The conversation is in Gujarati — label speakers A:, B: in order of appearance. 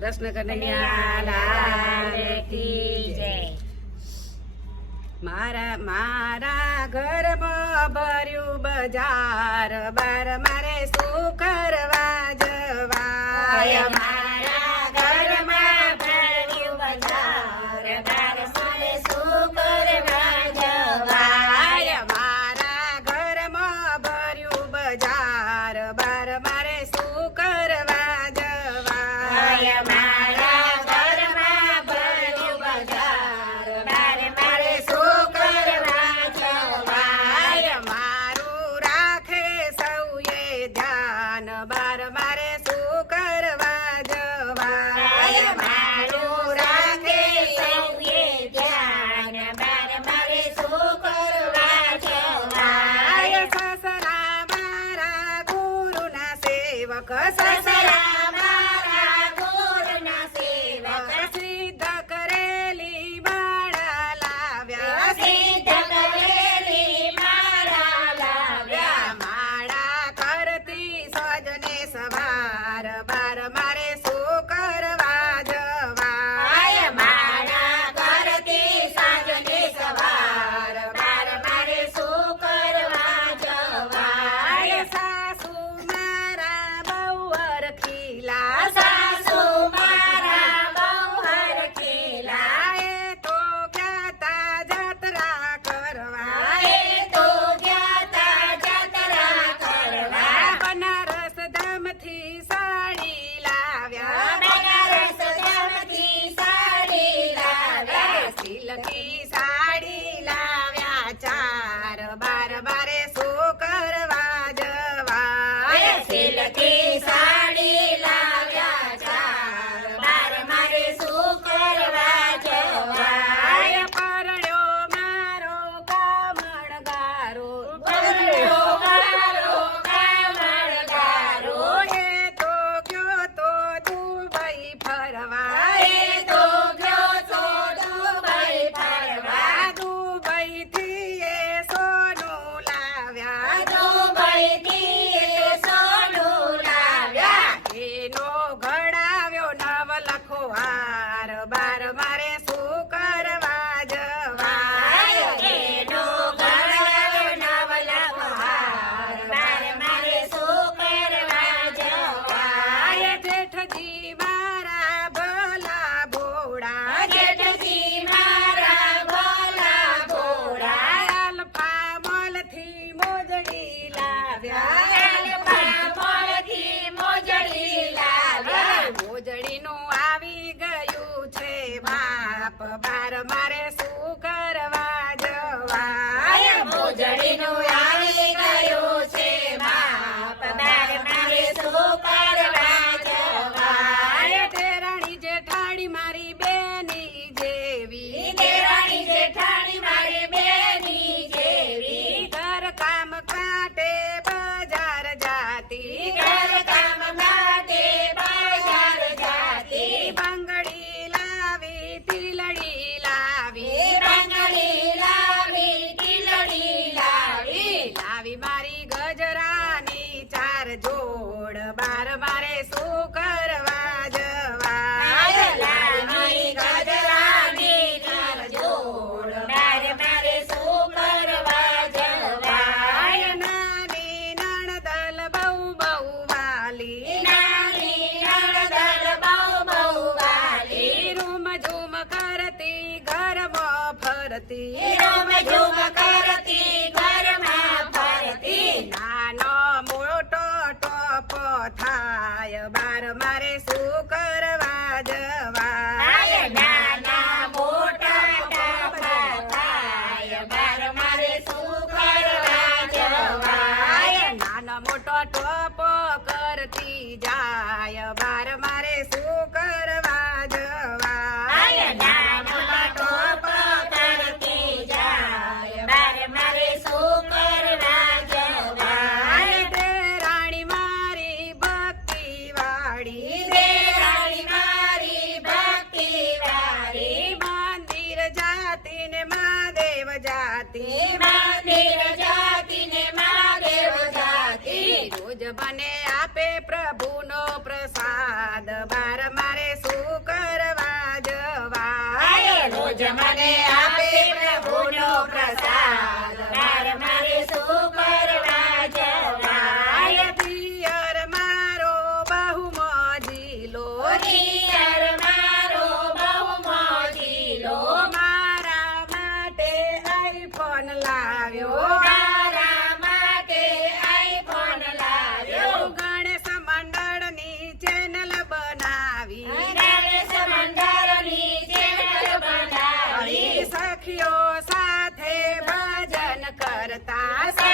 A: કૃષ્ણ કનૈયા મારા મારા ઘર ભર્યું બજાર બાર મારે શું કર la tiza. পায়েতে top of bottom, mighty કરતી? કરતી ઘરમાં ફરતી નાનો મોટો ટોપો થાય જાતિ ને મહાદેવ જાતિ મહાદેવ જાતિ ને મહાદેવ જાતિ.
B: રોજ મને આપે પ્રભુનો પ્રસાદ. બાર મારે શું કરવા
A: જવા? રોજ મને કરતા